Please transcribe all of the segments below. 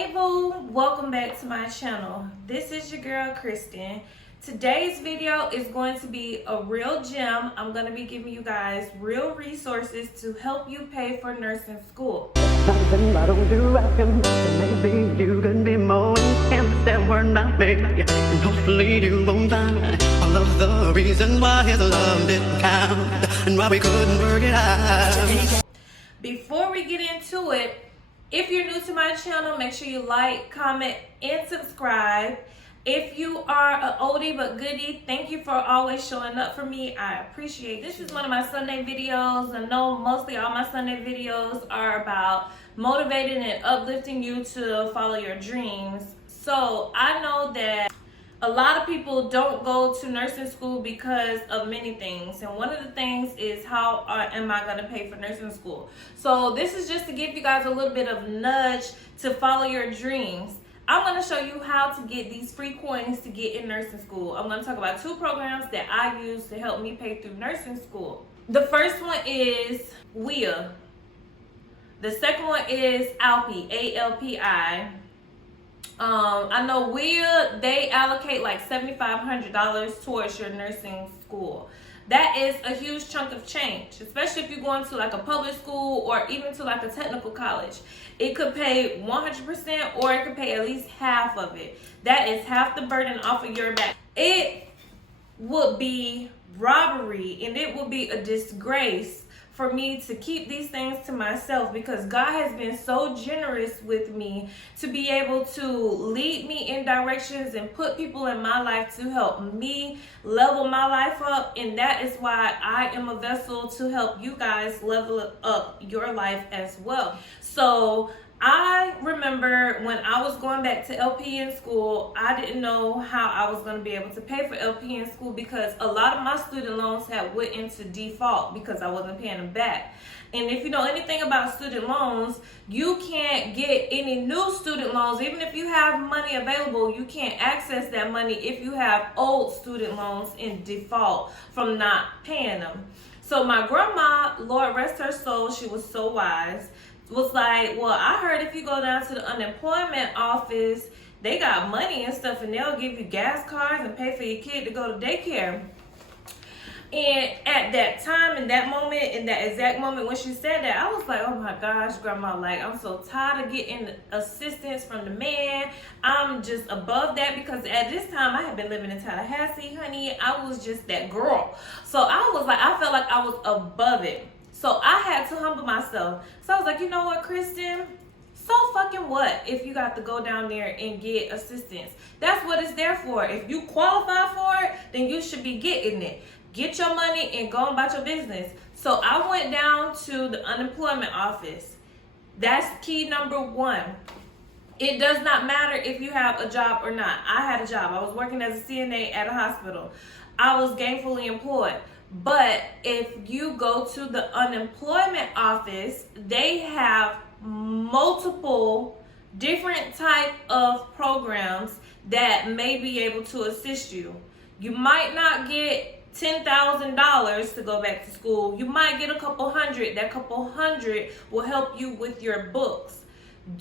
Hey boo, welcome back to my channel. This is your girl Christen. Today's video is going to be a real gem. I'm going to be giving you guys real resources to help you pay for nursing school. Something I don't do, I can maybe you can be more intense than we're not made. And hopefully you won't find all of the reasons why his love didn't count and why we couldn't work it out. Before we get into it, if you're new to my channel, make sure you like, comment, and subscribe. If you are an oldie but goodie, thank you for always showing up for me. I appreciate it. This is one of my Sunday videos. I know mostly all my Sunday videos are about motivating and uplifting you to follow your dreams. So I know that a lot of people don't go to nursing school because of many things. And one of the things is how am I going to pay for nursing school? So this is just to give you guys a little bit of nudge to follow your dreams. I'm going to show you how to get these free coins to get in nursing school. I'm going to talk about two programs that I use to help me pay through nursing school. The first one is WIA. The second one is ALPI, A-L-P-I. I know WIA, they allocate like $7,500 towards your nursing school. That is a huge chunk of change, especially if you're going to like a public school or even to like a technical college. It could pay 100% or it could pay at least half of it. That is half the burden off of your back. It would be robbery and it would be a disgrace for me to keep these things to myself, because God has been so generous with me to be able to lead me in directions and put people in my life to help me level my life up. And that is why I am a vessel to help you guys level up your life as well. So I remember when I was going back to LPN school, I didn't know how I was going to be able to pay for LPN school because a lot of my student loans had went into default because I wasn't paying them back. And if you know anything about student loans, you can't get any new student loans. Even if you have money available, you can't access that money if you have old student loans in default from not paying them. So my grandma, Lord rest her soul, she was so wise, was like, well, I heard if you go down to the unemployment office, they got money and stuff and they'll give you gas cards and pay for your kid to go to daycare. And at that time, in that exact moment when she said that, I was like, oh my gosh, grandma, like, I'm so tired of getting assistance from the man. I'm just above that, because at this time I had been living in Tallahassee, honey. I was just that girl. So I was like, I felt like I was above it. So I had to humble myself. So I was like, you know what, Christen? So fucking what if you got to go down there and get assistance? That's what it's there for. If you qualify for it, then you should be getting it. Get your money and go about your business. So I went down to the unemployment office. That's key number one. It does not matter if you have a job or not. I had a job. I was working as a CNA at a hospital. I was gainfully employed. But if you go to the unemployment office, they have multiple different type of programs that may be able to assist you. You might not get $10,000 to go back to school. You might get a couple hundred. That couple hundred will help you with your books.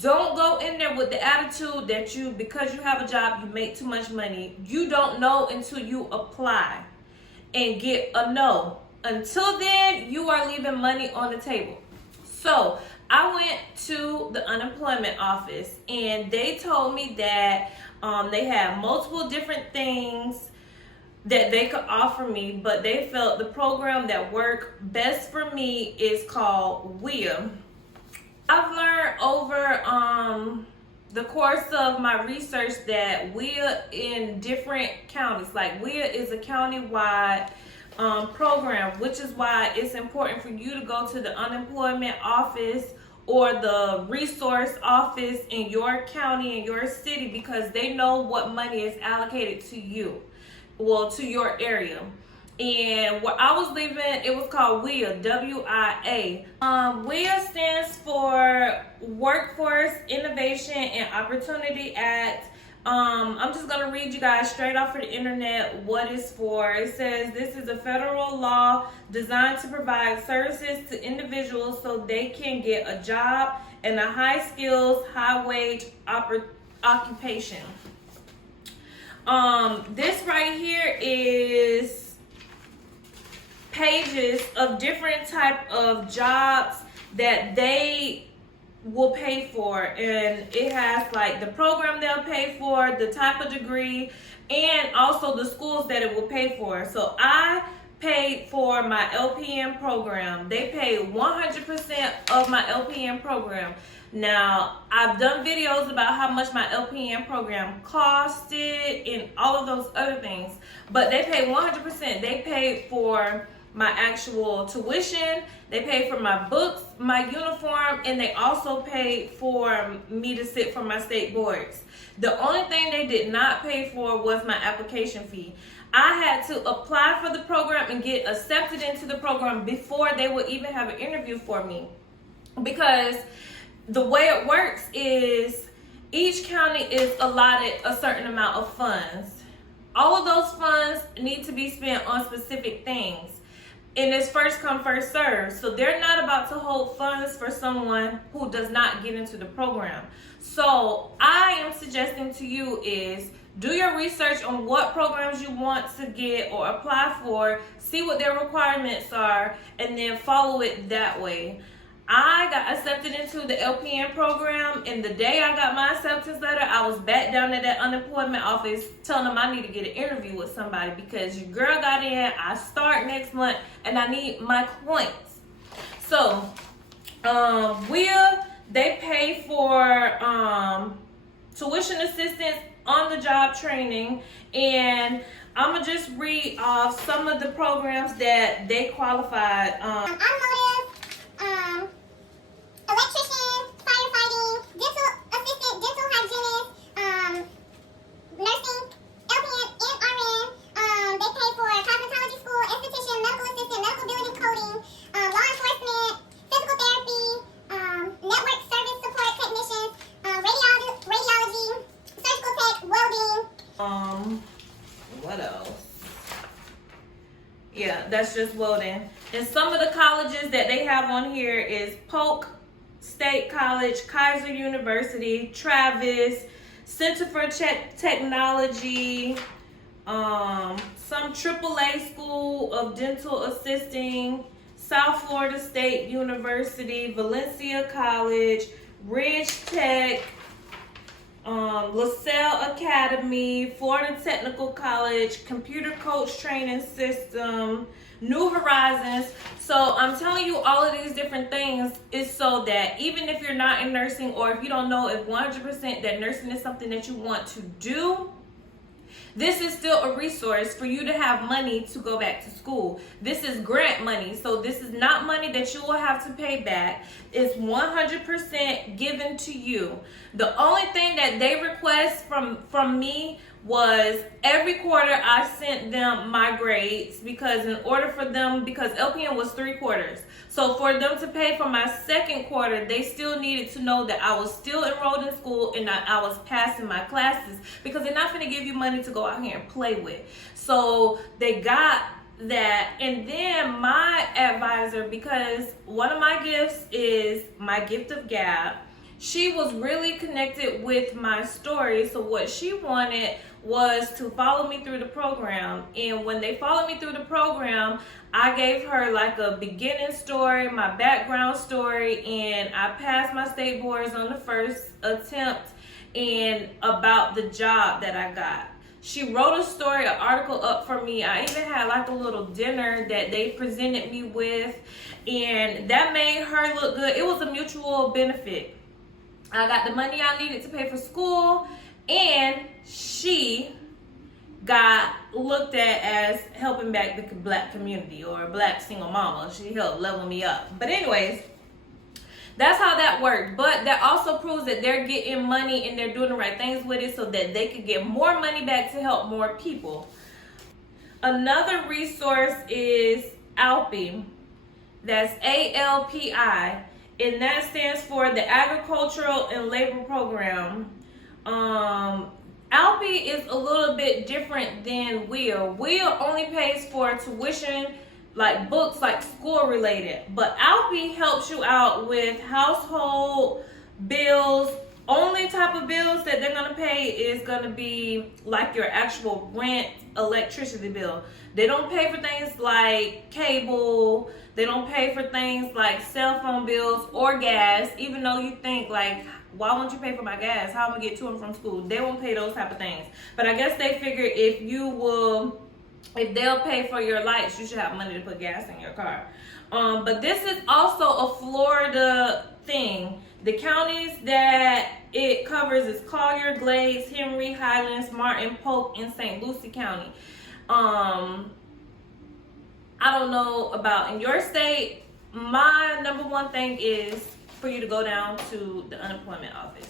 Don't go in there with the attitude that because you have a job, you make too much money. You don't know until you apply and get a no. Until then, you are leaving money on the table. So I went to the unemployment office and they told me that they had multiple different things that they could offer me, but they felt the program that worked best for me is called WIA. I've learned over the course of my research that WIA in different counties, like WIA is a county-wide program, which is why it's important for you to go to the unemployment office or the resource office in your county, in your city, because they know what money is allocated to you, well, to your area. And where I was living, it was called WIA, W-I-A. WIA stands for Workforce Innovation and Opportunity Act. I'm just going to read you guys straight off of the internet what it's for. It says this is a federal law designed to provide services to individuals so they can get a job in a high skills, high wage occupation. This right here is pages of different type of jobs that they will pay for, and it has like the program they'll pay for, the type of degree, and also the schools that it will pay for. So I paid for my LPN program. They paid 100% of my LPN program. Now, I've done videos about how much my LPN program costed and all of those other things, but they paid 100%. They paid for my actual tuition, they paid for my books, my uniform, and they also paid for me to sit for my state boards. The only thing they did not pay for was my application fee. I had to apply for the program and get accepted into the program before they would even have an interview for me. Because the way it works is each county is allotted a certain amount of funds. All of those funds need to be spent on specific things. And it's first come, first serve. So they're not about to hold funds for someone who does not get into the program. So I am suggesting to you is do your research on what programs you want to get or apply for, see what their requirements are, and then follow it that way. I got accepted into the LPN program, and the day I got my acceptance letter, I was back down at that unemployment office telling them I need to get an interview with somebody because your girl got in, I start next month, and I need my coins. So, they pay for tuition assistance, on the job training, and I'm going to just read off some of the programs that they qualified. Automotive, electrician, firefighting, dental assistant, dental hygienist, nursing, LPN, and RN. They pay for cosmetology school, esthetician, medical assistant, medical billing and coding, law enforcement, physical therapy, network service support technicians, radiology, surgical tech, welding. What else? Yeah, that's just welding. And some of the colleges that they have on here is Polk State College, Kaiser University, Travis, Center for Technology, some AAA School of Dental Assisting, South Florida State University, Valencia College, Ridge Tech, LaSalle Academy, Florida Technical College, Computer Coach Training System, New Horizons. So I'm telling you all of these different things is so that even if you're not in nursing, or if you don't know if 100% that nursing is something that you want to do, this is still a resource for you to have money to go back to school. This is grant money, so this is not money that you will have to pay back. It's 100% given to you. The only thing that they request from me was every quarter I sent them my grades, because in order for them, because LPN was 3 quarters, so for them to pay for my second quarter, they still needed to know that I was still enrolled in school and that I was passing my classes, because they're not going to give you money to go out here and play with. So they got that. And then my advisor, because one of my gifts is my gift of gab, she was really connected with my story. So what she wanted was to follow me through the program. And when they followed me through the program, I gave her like a beginning story, my background story, and I passed my state boards on the first attempt, and about the job that I got. She wrote a story, an article up for me. I even had like a little dinner that they presented me with, and that made her look good. It was a mutual benefit. I got the money I needed to pay for school, and she got looked at as helping back the black community, or a black single mama. She helped level me up. But anyways, that's how that worked. But that also proves that they're getting money and they're doing the right things with it so that they could get more money back to help more people. Another resource is ALPI. That's ALPI. And that stands for the Agricultural and Labor Program. ALPI is a little bit different than Will. Will only pays for tuition, like books, like school related. But Alfie helps you out with household bills. Only type of bills that they're gonna pay is gonna be like your actual rent, electricity bill. They don't pay for things like cable. They don't pay for things like cell phone bills or gas, even though you think like, why won't you pay for my gas? How am I gonna get to and from school? They won't pay those type of things. But I guess they figure if they'll pay for your lights, you should have money to put gas in your car. But this is also a Florida thing. The counties that it covers is Collier, Glades, Henry, Highlands, Martin, Polk, and St. Lucie County. I don't know about in your state. My number one thing is for you to go down to the unemployment office.